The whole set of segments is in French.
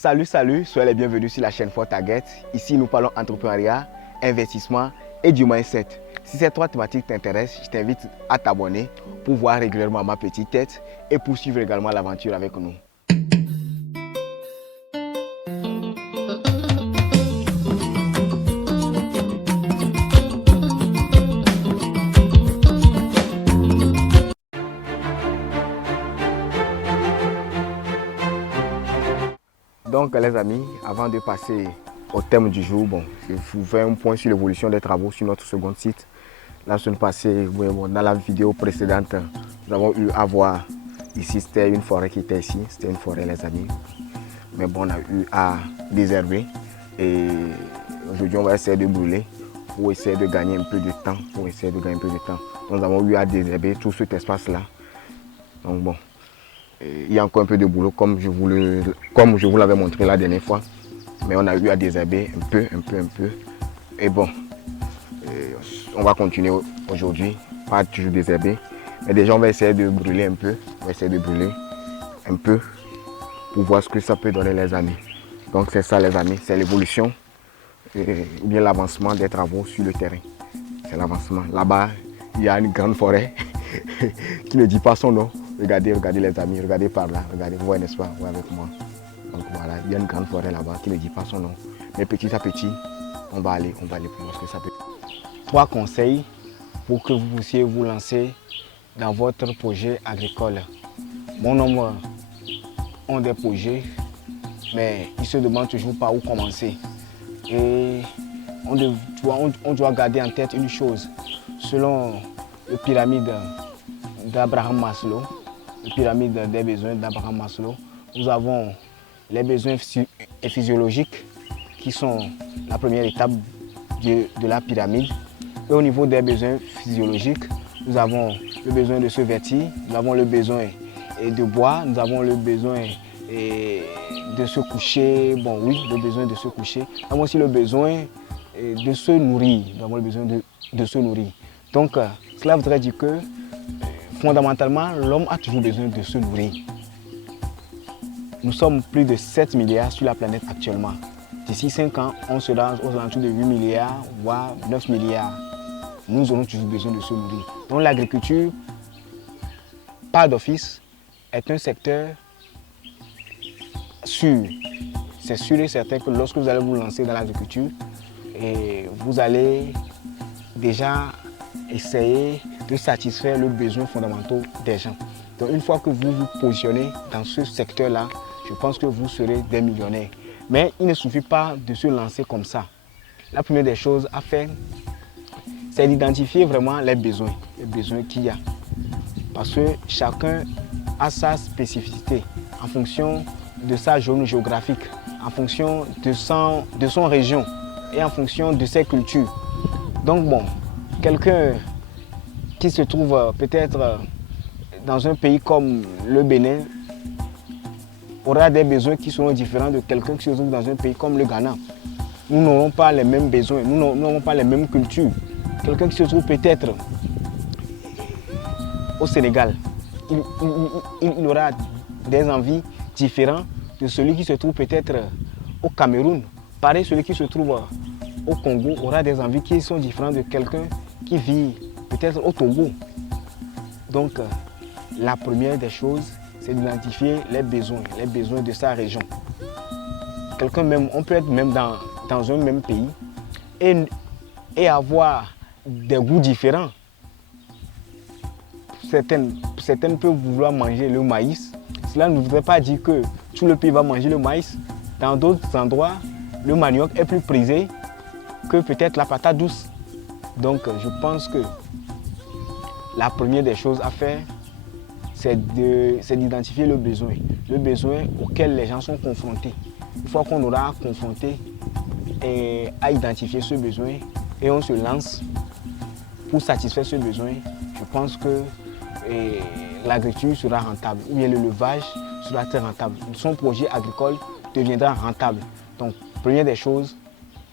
Salut, soyez les bienvenus sur la chaîne For Target. Ici, nous parlons entrepreneuriat, investissement et du mindset. Si ces trois thématiques t'intéressent, je t'invite à t'abonner pour voir régulièrement ma petite tête et poursuivre également l'aventure avec nous. Donc les amis, avant de passer au thème du jour, je vous fais un point sur l'évolution des travaux sur notre second site. La semaine passée, dans la vidéo précédente, nous avons eu à voir ici, c'était une forêt qui était ici, c'était une forêt les amis. Mais bon, on a eu à désherber et aujourd'hui on va essayer de brûler pour essayer de gagner un peu de temps. Nous avons eu à désherber tout cet espace-là. Donc bon. Il y a encore un peu de boulot comme je vous l'avais montré la dernière fois. Mais on a eu à désherber un peu. Et bon, on va continuer aujourd'hui, pas toujours désherber. Mais déjà on va essayer de brûler un peu. Pour voir ce que ça peut donner les amis. Donc c'est ça les amis, c'est l'évolution ou bien l'avancement des travaux sur le terrain. C'est l'avancement. Là-bas, il y a une grande forêt qui ne dit pas son nom. Regardez les amis, regardez par là, regardez, vous voyez n'est-ce pas, vous avec moi. Donc voilà, il y a une grande forêt là-bas qui ne dit pas son nom. Mais petit à petit, on va aller pour voir ce que ça peut. 3 conseils pour que vous puissiez vous lancer dans votre projet agricole. Bon nombre ont des projets, mais ils se demandent toujours par où commencer. Et on doit garder en tête une chose. Selon la pyramide d'Abraham Maslow, la pyramide des besoins d'Abraham Maslow, nous avons les besoins physiologiques qui sont la première étape de la pyramide. Et au niveau des besoins physiologiques, nous avons le besoin de se vêtir, nous avons le besoin de boire, nous avons le besoin de se coucher, le besoin de se coucher. Nous avons aussi le besoin de se nourrir, Donc, cela voudrait dire que fondamentalement, l'homme a toujours besoin de se nourrir. Nous sommes plus de 7 milliards sur la planète actuellement. D'ici 5 ans, on sera aux alentours de 8 milliards, voire 9 milliards. Nous aurons toujours besoin de se nourrir. Donc l'agriculture, par d'office, est un secteur sûr. C'est sûr et certain que lorsque vous allez vous lancer dans l'agriculture, vous allez déjà essayer de satisfaire les besoins fondamentaux des gens. Donc une fois que vous vous positionnez dans ce secteur-là, je pense que vous serez des millionnaires. Mais il ne suffit pas de se lancer comme ça. La première des choses à faire, c'est d'identifier vraiment les besoins qu'il y a. Parce que chacun a sa spécificité en fonction de sa zone géographique, en fonction de son région et en fonction de ses cultures. Donc bon, quelqu'un qui se trouve peut-être dans un pays comme le Bénin aura des besoins qui seront différents de quelqu'un qui se trouve dans un pays comme le Ghana. Nous n'aurons pas les mêmes besoins, nous n'aurons pas les mêmes cultures. Quelqu'un qui se trouve peut-être au Sénégal, il aura des envies différentes de celui qui se trouve peut-être au Cameroun. Pareil, celui qui se trouve au Congo aura des envies qui sont différentes de quelqu'un qui vit peut-être au Togo. Donc, la première des choses, c'est d'identifier les besoins de sa région. On peut être même dans un même pays et avoir des goûts différents. Certaines peuvent vouloir manger le maïs. Cela ne voudrait pas dire que tout le pays va manger le maïs. Dans d'autres endroits, le manioc est plus prisé que peut-être la patate douce. Donc, je pense que la première des choses à faire, c'est d'identifier le besoin auquel les gens sont confrontés. Une fois qu'on aura confronté et à identifier ce besoin et on se lance pour satisfaire ce besoin, je pense que l'agriculture sera rentable ou bien l'élevage sera très rentable. Son projet agricole deviendra rentable. Donc, première des choses,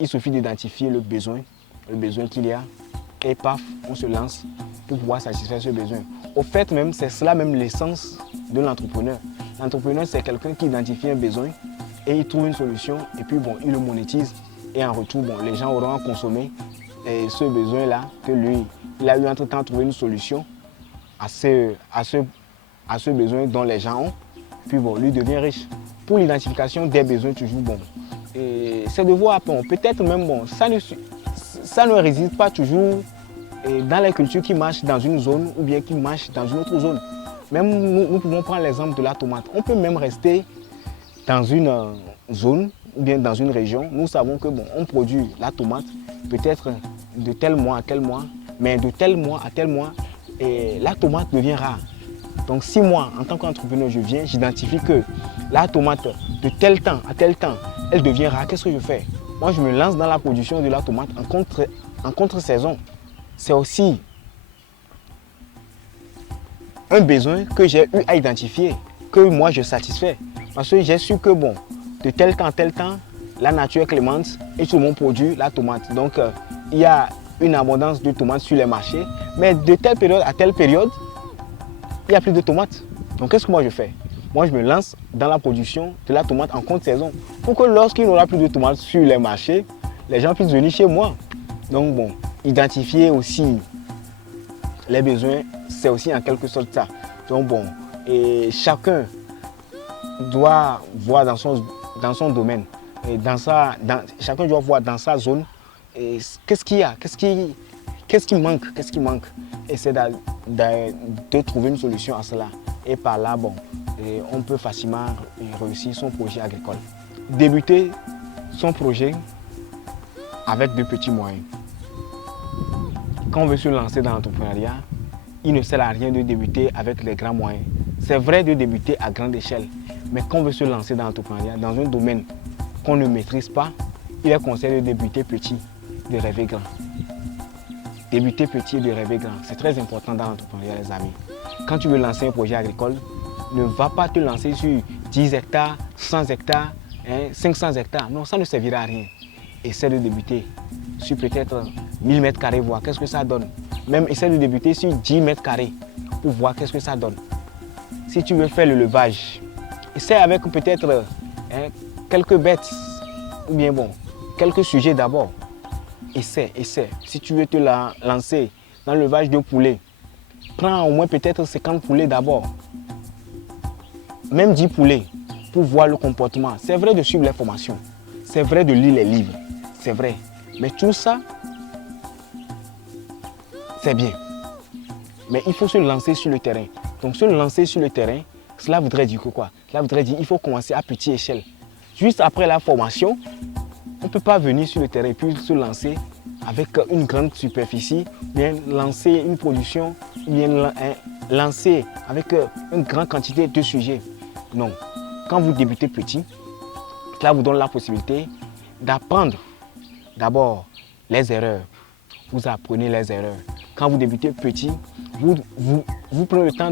il suffit d'identifier le besoin qu'il y a et paf, on se lance pour pouvoir satisfaire ce besoin. Au fait même, c'est cela même l'essence de l'entrepreneur. L'entrepreneur, c'est quelqu'un qui identifie un besoin et il trouve une solution et puis bon, il le monétise et en retour, bon, les gens auront consommé ce besoin-là que lui, il a eu entre-temps trouvé une solution à ce besoin dont les gens ont. Puis bon, lui devient riche. Pour l'identification des besoins, toujours bon. C'est de voir, bon, peut-être même, bon, ça ne réside pas toujours dans les cultures qui marchent dans une zone ou bien qui marchent dans une autre zone. Même nous pouvons prendre l'exemple de la tomate. On peut même rester dans une zone ou bien dans une région. Nous savons que bon, on produit la tomate peut-être de tel mois à tel mois, mais de tel mois à tel mois, et la tomate devient rare. Donc si moi, en tant qu'entrepreneur, je viens, j'identifie que la tomate de tel temps à tel temps, elle devient rare, qu'est-ce que je fais? Moi, je me lance dans la production de la tomate en contre-saison. C'est aussi un besoin que j'ai eu à identifier, que moi je satisfais. Parce que j'ai su que bon, de tel temps à tel temps, la nature est clémente et tout le monde produit la tomate. Donc il y a une abondance de tomates sur les marchés, mais de telle période à telle période, il n'y a plus de tomates. Donc qu'est-ce que moi je fais? Moi je me lance dans la production de la tomate en contre-saison pour que lorsqu'il n'y aura plus de tomates sur les marchés, les gens puissent venir chez moi. Donc bon, identifier aussi les besoins, c'est aussi en quelque sorte ça. Donc bon, et chacun doit voir dans son domaine, et chacun doit voir dans sa zone qu'est-ce qu'il y a, qu'est-ce qui manque, et c'est de trouver une solution à cela. Et par là, bon, on peut facilement réussir son projet agricole. Débuter son projet avec de petits moyens. Quand on veut se lancer dans l'entrepreneuriat, il ne sert à rien de débuter avec les grands moyens. C'est vrai de débuter à grande échelle, mais quand on veut se lancer dans l'entrepreneuriat, dans un domaine qu'on ne maîtrise pas, il est conseillé de débuter petit, de rêver grand. Débuter petit et de rêver grand, c'est très important dans l'entrepreneuriat, les amis. Quand tu veux lancer un projet agricole, ne va pas te lancer sur 10 hectares, 100 hectares, 500 hectares. Non, ça ne servira à rien. Essaie de débuter sur peut-être 1000 mètres carrés, voir qu'est-ce que ça donne. Même essaie de débuter sur 10 mètres carrés pour voir qu'est-ce que ça donne. Si tu veux faire le levage, essaie avec peut-être quelques bêtes ou bien bon, quelques sujets d'abord. Essaie. Si tu veux te lancer dans le levage de poulets, prends au moins peut-être 50 poulets d'abord. Même 10 poulets pour voir le comportement. C'est vrai de suivre les formations. C'est vrai de lire les livres. C'est vrai. Mais tout ça, c'est bien. Mais il faut se lancer sur le terrain. Donc se lancer sur le terrain, cela voudrait dire quoi? Cela voudrait dire qu'il faut commencer à petite échelle. Juste après la formation, on ne peut pas venir sur le terrain et puis se lancer avec une grande superficie, bien lancer une production, bien lancer avec une grande quantité de sujets. Non. Quand vous débutez petit, cela vous donne la possibilité d'apprendre d'abord les erreurs. Vous apprenez les erreurs. Quand vous débutez petit, vous prenez le temps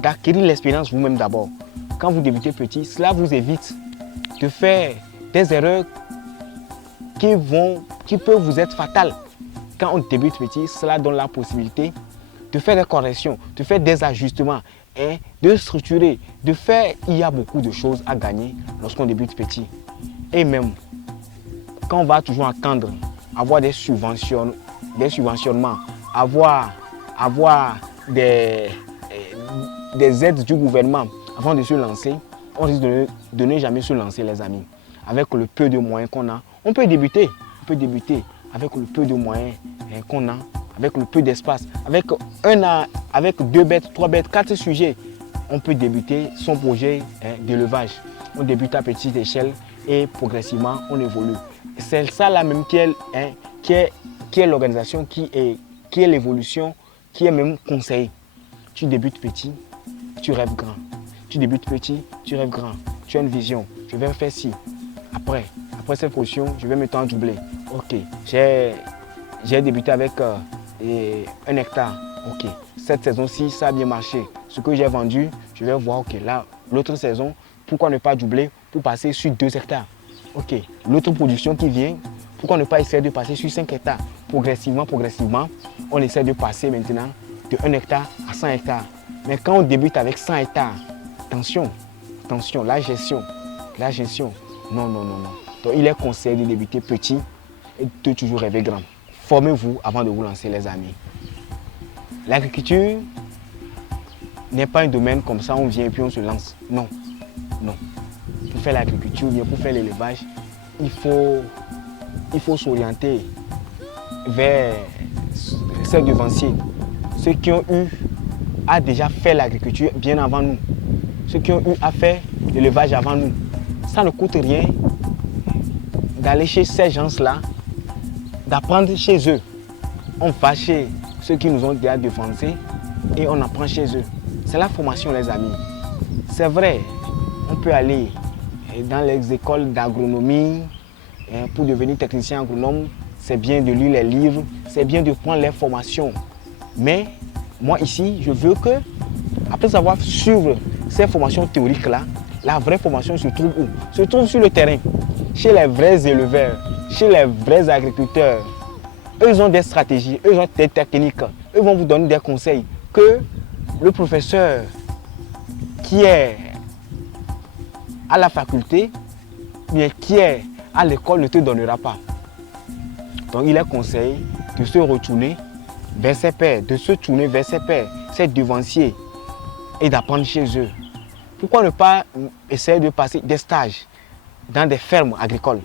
d'acquérir l'expérience vous-même d'abord. Quand vous débutez petit, cela vous évite de faire des erreurs qui peuvent vous être fatales. Quand on débute petit, cela donne la possibilité de faire des corrections, de faire des ajustements, et de structurer, de faire. Il y a beaucoup de choses à gagner lorsqu'on débute petit. Et même, quand on va toujours attendre, avoir des subventionnements, avoir des aides du gouvernement avant de se lancer, on risque de ne jamais se lancer, les amis. Avec le peu de moyens qu'on a, on peut débuter. Avec le peu de moyens qu'on a, avec le peu d'espace, avec 2 bêtes, 3 bêtes, 4 sujets, on peut débuter son projet d'élevage. On débute à petite échelle et progressivement on évolue. C'est ça là même qui est l'organisation, qui est l'évolution, qui est même conseillée. Tu débutes petit, tu rêves grand. Tu débutes petit, tu rêves grand. Tu as une vision, je vais faire ci. Après cette position, je vais me tendre doubler. Ok, j'ai débuté avec 1 hectare. Ok, cette saison-ci, ça a bien marché. Ce que j'ai vendu, je vais voir, ok, là, l'autre saison, pourquoi ne pas doubler pour passer sur 2 hectares? Ok, l'autre production qui vient, pourquoi ne pas essayer de passer sur 5 hectares? Progressivement, on essaie de passer maintenant de 1 hectare à 100 hectares. Mais quand on débute avec 100 hectares, attention, la gestion. la gestion. Non, non, non, non. Donc, il est conseillé de débuter petit et de toujours rêver grand. Formez-vous avant de vous lancer, les amis. L'agriculture n'est pas un domaine comme ça, on vient et puis on se lance. Non, non. Pour faire l'agriculture, bien pour faire l'élevage, il faut s'orienter vers ces devanciers. Ceux qui ont eu à déjà fait l'agriculture bien avant nous. Ceux qui ont eu à faire l'élevage avant nous. Ça ne coûte rien d'aller chez ces gens-là, d'apprendre chez eux. On va chez ceux qui nous ont déjà devancés et on apprend chez eux. C'est la formation, les amis. C'est vrai, on peut aller dans les écoles d'agronomie pour devenir technicien agronome. C'est bien de lire les livres, c'est bien de prendre les formations. Mais moi ici, je veux que, après avoir suivi ces formations théoriques-là, la vraie formation se trouve où? Se trouve sur le terrain, chez les vrais éleveurs, chez les vrais agriculteurs. Eux, ils ont des stratégies, eux, ils ont des techniques. Eux vont vous donner des conseils que le professeur qui est à la faculté, bien qui est à l'école ne te donnera pas. Donc, il est conseillé de se retourner vers ses pairs, de se tourner vers ses pairs, ses devanciers et d'apprendre chez eux. Pourquoi ne pas essayer de passer des stages dans des fermes agricoles?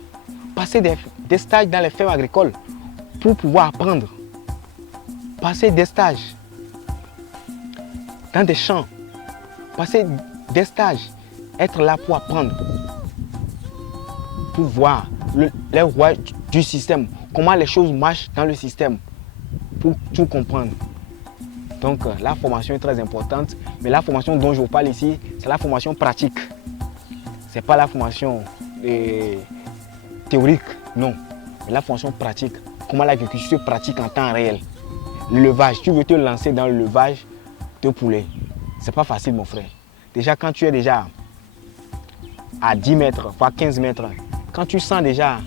Passer des stages dans les fermes agricoles pour pouvoir apprendre. Passer des stages dans des champs. Passer des stages. Être là pour apprendre. Pour voir les rouages du système. Comment les choses marchent dans le système. Pour tout comprendre. Donc la formation est très importante. Mais la formation dont je vous parle ici, c'est la formation pratique. Ce n'est pas la formation théorique, non. Mais la formation pratique. Comment l'agriculture se pratique en temps réel. L'élevage, tu veux te lancer dans l'élevage de poulets. Ce n'est pas facile, mon frère. Déjà, quand tu es déjà à 10 mètres, voire 15 mètres, quand tu sens déjà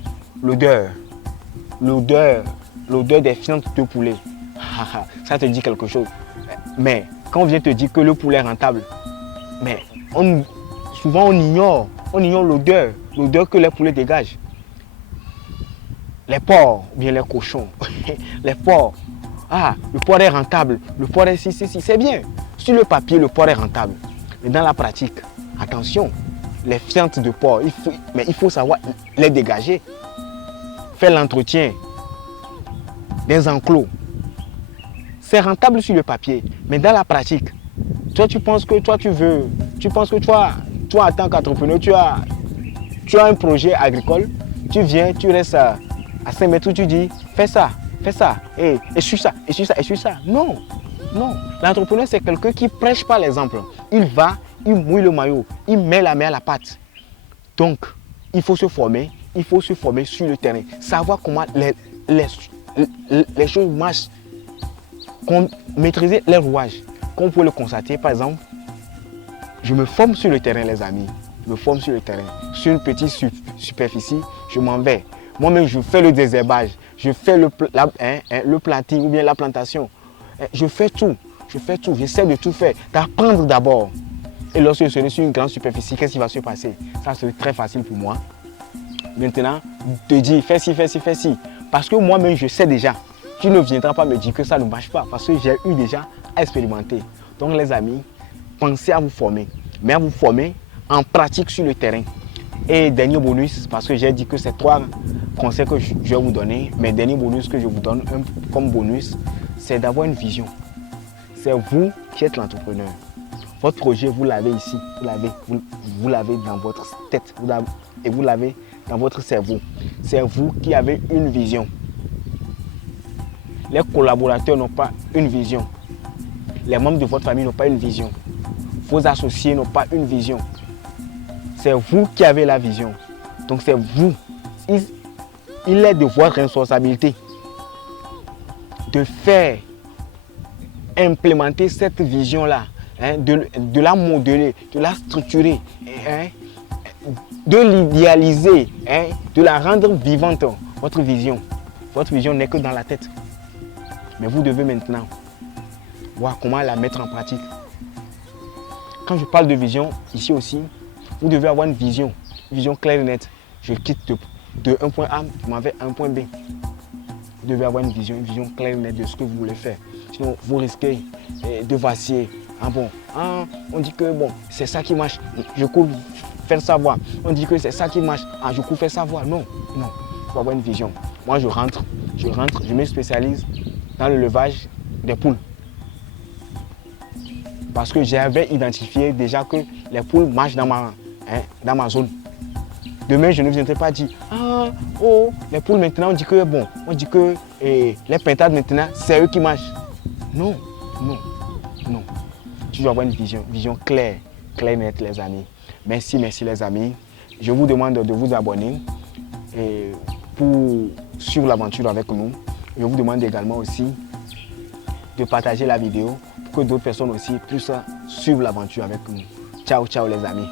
l'odeur des fientes de poulet, ça te dit quelque chose. Mais quand on vient te dire que le poulet est rentable, mais souvent on ignore l'odeur que les poulets dégagent. Les porcs, ou bien les cochons, les porcs, le porc est rentable, le porc est si, c'est bien. Sur le papier, le porc est rentable. Mais dans la pratique, attention, les fientes de porc, il faut savoir les dégager. Faire l'entretien des enclos. C'est rentable sur le papier, mais dans la pratique, toi tu penses que toi en tant qu'entrepreneur, tu as un projet agricole, tu viens, tu restes à 5 mètres, tu dis fais ça, et suis ça, et suis ça, et suis ça. Non, non. L'entrepreneur, c'est quelqu'un qui prêche par l'exemple. Il va, il mouille le maillot, il met la main à la pâte. Donc, il faut se former sur le terrain, savoir comment les choses marchent, maîtriser les rouages. Comme vous pouvez le constater, par exemple, je me forme sur le terrain, les amis. Je me forme sur le terrain. Sur une petite superficie, je m'en vais. Moi-même, je fais le désherbage, je fais le planting ou bien la plantation. Je fais tout, j'essaie de tout faire, d'apprendre d'abord. Et lorsque je serai sur une grande superficie, qu'est-ce qui va se passer? Ça serait très facile pour moi. Maintenant, te dire, fais ci. Parce que moi-même, je sais déjà. Tu ne viendras pas me dire que ça ne marche pas parce que j'ai eu déjà à expérimenter. Donc les amis, pensez à vous former, mais à vous former en pratique sur le terrain. Et dernier bonus, parce que j'ai dit que c'est 3 conseils que je vais vous donner, mais dernier bonus que je vous donne comme bonus, c'est d'avoir une vision. C'est vous qui êtes l'entrepreneur. Votre projet, vous l'avez ici, vous l'avez dans votre tête et vous l'avez dans votre cerveau. C'est vous qui avez une vision. Les collaborateurs n'ont pas une vision. Les membres de votre famille n'ont pas une vision. Vos associés n'ont pas une vision. C'est vous qui avez la vision. Donc c'est vous. Il est de votre responsabilité de faire implémenter cette vision-là, de la modeler, de la structurer, de l'idéaliser, de la rendre vivante, votre vision. Votre vision n'est que dans la tête. Mais vous devez maintenant voir comment la mettre en pratique. Quand je parle de vision, ici aussi, vous devez avoir une vision vision claire et nette. Je quitte de un point A, je m'en vais à un point B. Vous devez avoir une vision claire et nette de ce que vous voulez faire. Sinon, vous risquez de vaciller. Ah bon, on dit que bon, c'est ça qui marche, je cours faire savoir. On dit que c'est ça qui marche, je cours faire savoir. Non, non, il faut avoir une vision. Moi, je rentre, je me spécialise dans le levage des poules. Parce que j'avais identifié déjà que les poules marchent dans ma zone. Demain, je ne viendrai pas dire, les poules maintenant, on dit que les pintades maintenant, c'est eux qui marchent. Non, non, non. Tu dois avoir une vision claire, nette, les amis. Merci les amis. Je vous demande de vous abonner pour suivre l'aventure avec nous. Je vous demande également aussi de partager la vidéo pour que d'autres personnes aussi puissent suivre l'aventure avec nous. Ciao, ciao les amis.